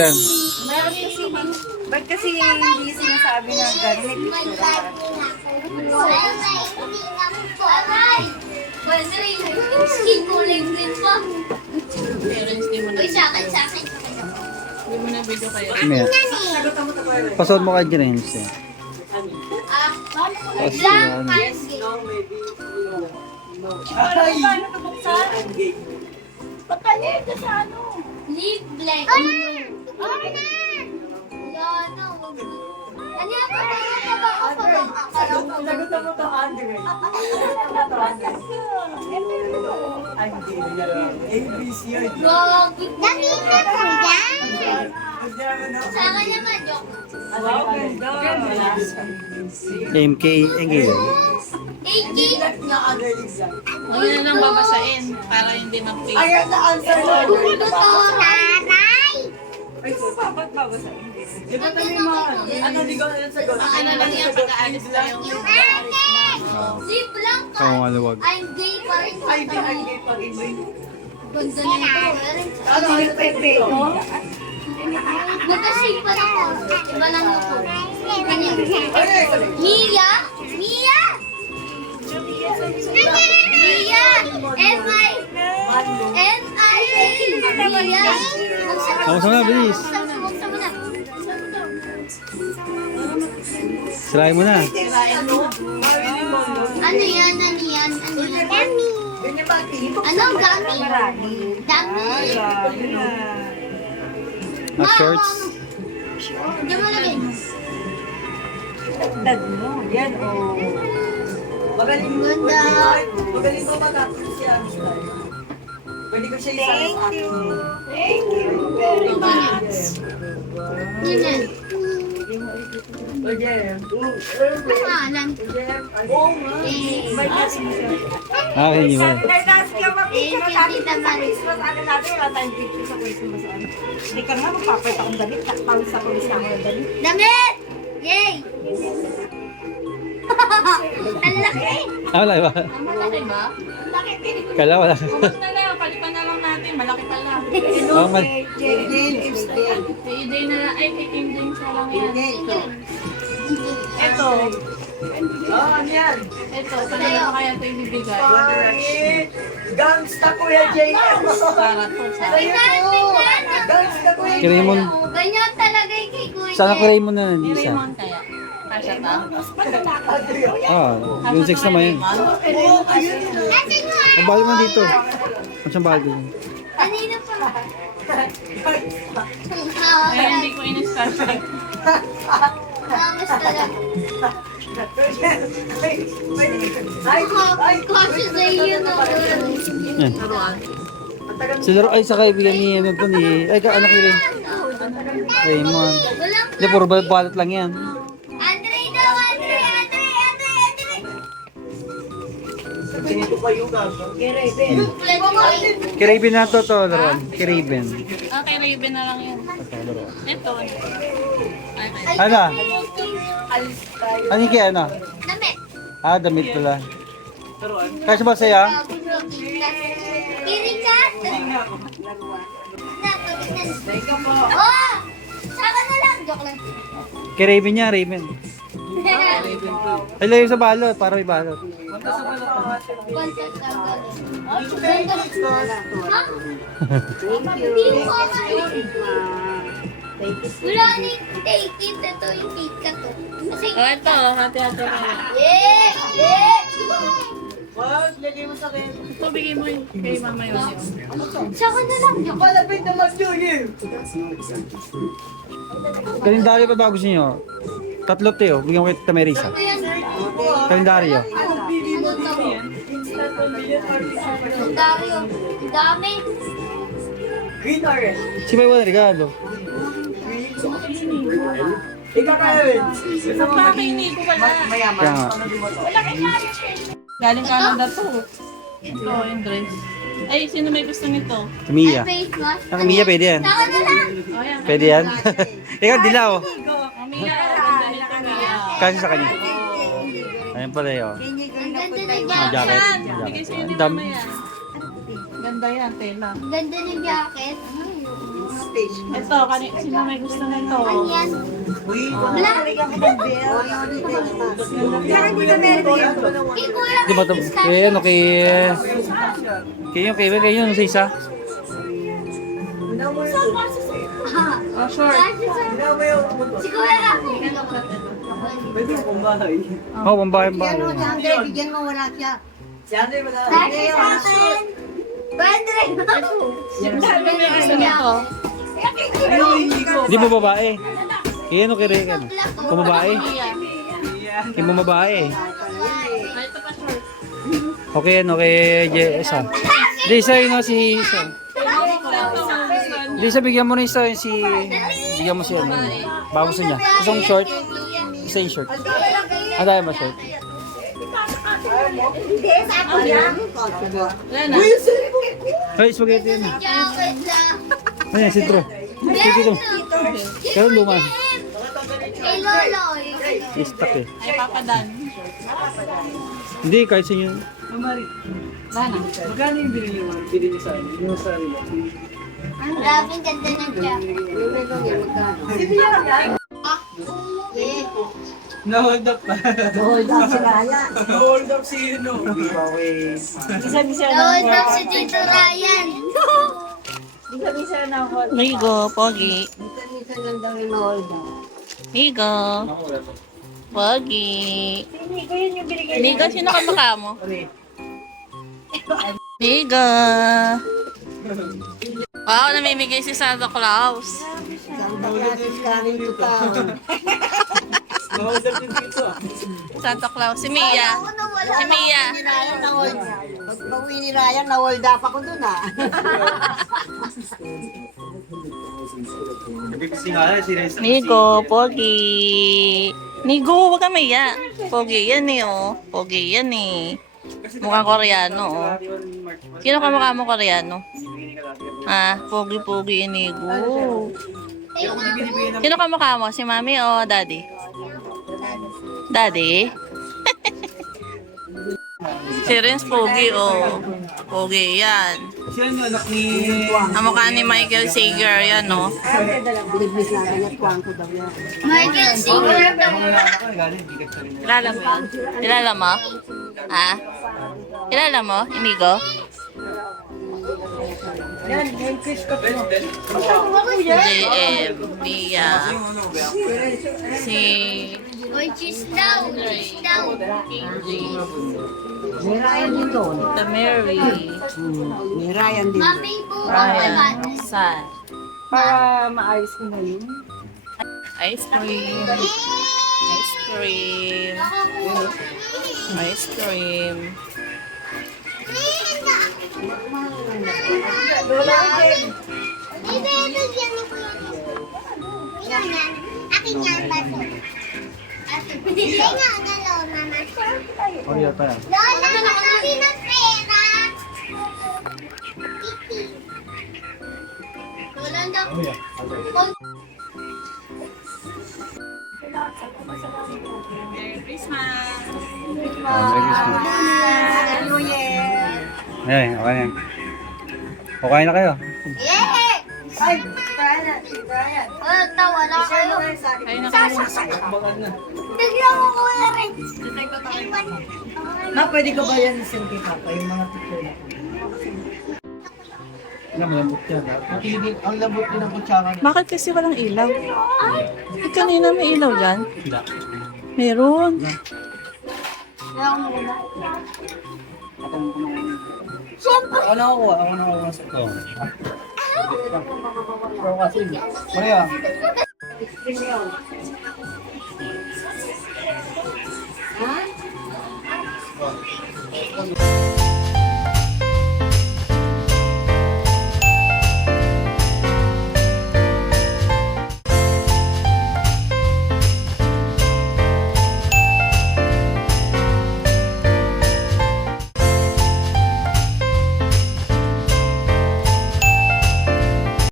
yan? Meron kasi, ba't kasi hindi sinasabi na gano'n may picture para? Skin kulay green pa. Parents, di mo na. Uy, sa akin. Di mo na video kayo. May. Pasod mo kay James eh. Blank Yes, Paano ito buksan? Pagkalit sa ano? Leave blank. Yana, wag mo. Ano yan? Sagutan mo to, Andre. ABC yun. Gogi. Nakita ko yan. Sa akin naman, joke. Wow, ganda. MK, MK. 80. Ano na lang babasain para hindi mag-pay. Ayan na answer mo. Nanay. Ay, ba't babasahin? Di ba tayo yung mga ano, di ko na yung sagot. Ano lang yan, pag-aalis na yung... Leave blank ka. Maluwag. I'm gay pa rin. Ay, di ay gay pa rin. Ganda na ito. Ano, yung pepe? Magka-shape pa ako. Iba lang ako. Ay, Mia? Mia? Mia! M-I! M-I-A! Mia! Kamusta na, bilis? Buksan mo na. Sirahin mo na. Ano yan? Ano yan? Ano yan? ganyan ba, Tim? Ano? Gami? Dami? Shorts. Hindi mo lagay. Dad mo. Yan, oh. Magaling mo. Ganda. Magaling mo matapos si Amistad. Pwede ko siya isama sa akin. Thank you very much. Yun yan. O, Jem. Pangalan. Jem. Oo nga. May kasi mo siya. Akin yun. Nagkas ka mag-picture Eh, sa akin Tita sa Maris. Christmas. Ano natin, wala tayong picture sa Christmas. Hindi ka nga, magpapalit akong damit. Pawis sa pawis na ako ng damit. Damit! Yay! Ang laki! Wala ba? Malaki ba? Kala wala. Huwag na lang, palipan na lang natin. Malaki pa lang. Oh, man. James din. Kay Iday na lang, ay kay Kim James na lang yan. Ito. Oh, ano yan? Ito, kanina pa kaya ito ibibigay. Gangsta Kuya JM. Para to, sa... Gangsta Kuya JM. Raymond. Ganyan talaga yung kay Kuya. Sana ko Raymond na Ni isa. Raymond kaya. Kasha ta? Ah, yung 6 naman yun. Asin mo ah! Ang bahal mo dito. Ang siyang bahal dito. Kanina pa. Kaya hindi ko in-starship. Namas talaga. Ay, Kasi sa iyo na. Yan. Turuan. Sila ay sa kaibigan ni ano to ni ay ka anak ni Raymond. Walang Hindi puro balat lang yan. Andre daw, Andre. ganito kayo gagawin. Kay Raven na to laruan. Kay Raven. Ah, kay Raven na lang yan. Ito, laruan. Ito. Ay, Ano? Alis tayo. Ano yung kaya ano? Damit. Ah, damit pala. Kasi ba saya? Kirikat. Teka po. Oh! Saka na lang. Joke lang. Kay Raven niya, Raven. Ay, layo sa balot, para may balot. Contact na ba? Ha? Hindi ko wala na yung take it. Ito yung take ka to. Kasi, Oh, ito. Hati-hati na yan. yeah! Yeah! Wag, lagay mo sa akin. Ito, bigay mo yun kay Mama Yosef. Saka na lang. Joke. Malapit na mag-New Year. Kalendaryo pa ba gusto niyo? Tatlo tayo, bigyan ko kay Tamerisa. Ano yan? Kalendaryo. Ano to? Dario. Ang dami. Green or red? Si May wala regalo. Ikaw ka rin. Sa pakini ko wala. Mayaman. Kaya nga. Galing Canada to. Ito, yung dress. Ay, sino may gusto nito? Si Mia. Face mask. Ang Mia pwede yan. Saka na lang. Oh, yan. Pwede yan. Ikaw, dilaw. Mia, ganda nito Mia. Kasi sa kanya. Ayun pala yun. Ang ganda ng Mga jacket. jacket. Yan, Mga bigay jacket. sa'yo ni Ang dami. Mama yan. Ganda yan, tela. Ang ganda ng jacket. stage. Ito, sino may gusto nito? Yan. Uy, wala ka ng bell. Kaya hindi na meron yan. Kay Kuya Di ba ito? Kay ano, kay yun, sa isa. Oh, sure. Si Kuya Rafi. Pwede mo kung bahay. Oh, pambahay. Andre, bigyan mo, wala siya. Si Andre, wala. Dati sa akin. Pwede rin. Sino may gusto nito? Ano hindi ko? Di mo babae. Kay ano, kay Regan. Kung babae. Kay mo babae. Ito pa, sure. Okay, ano, kay Jessa. Di, isa yun na si Isa. Di, isa bigyan mo na isa yun si... Bigyan mo si ano. Bago sa niya. Gusto mong short? Isa yung short. Ah, tayo ba short? Hindi, sa ako yan. Wala na. Ay, spaghetti yun. Jacket lang. Ayan, sitro. Sitro. Pero luma. Kay Lolo. Istak eh. Ay, papadan. Hindi, kahit sa inyo. Mari, Wala na. magkano yung binili niyo sa akin? Yung sa akin. Ang daming ganda ng jacket. Na-hold up pa. Na-hold up si Ryan. Na-hold up si Yuno. Okay. Bisa-bisa Lord of si Tito Ryan. Bisa-bisa na ako. Migo, Pogi. Migo. Pogi. Migo, sino ka mukha mo? Migo. Wow, namimigay si Santa Claus. Na-hold up yung dito. Santa Claus. Si Mia. Si Mia. Pag pauwi ni Ryan, na-hold up ako dun ah. Migo, Pogi. Migo, wag ka maya. Pogi yan eh, oh. Pogi yan eh. Mukhang Koreano, oh. Sino ka mukha mo Koreano? Ah, Pogi-Pogi Inigo. Sino ka mukha mo? Si Mami o Daddy? Daddy? Si Renz Pogi, oh. Pogi, yan. Siya yung anak ni... Ang mukha ni Michael Sager, yan, oh. Michael Singer. Kilala mo yun? Kilala mo? Ha? Kilala mo? Inigo? JM, Mia, si Oy, cheese daw. Cheese daw. May Ryan din doon. The Mary, May Ryan din. Mami po. Ryan, San, Para maayos ko na yun. ice cream, ice cream, ice cream. Hindi, bigyan ni Kuya. Ilan yan? Akin yan, baso. Hindi nga, galaw, mama. Oriya pa yan. Lola, nakakali ng pera. Titi. Lola, Merry Christmas! Merry Christmas. Happy New Year! Ay, okay na yan. Okay na kayo. Yeah! Ay, Brian, Brian. Wala, tawa na kayo. Kayo na kayo. Bakit na? Bigyan mo Kuya Rin. Na, pwede ka ba yan isang kay Papa, yung mga picture na? Alam mo, lambot yan. Ang lambot din ng kutsara niya. Bakit kasi walang ilaw? Eh, kanina may ilaw dyan? Hindi. Meron. Ako nakakuha sa ito. Oo. Pero kasi, Maria,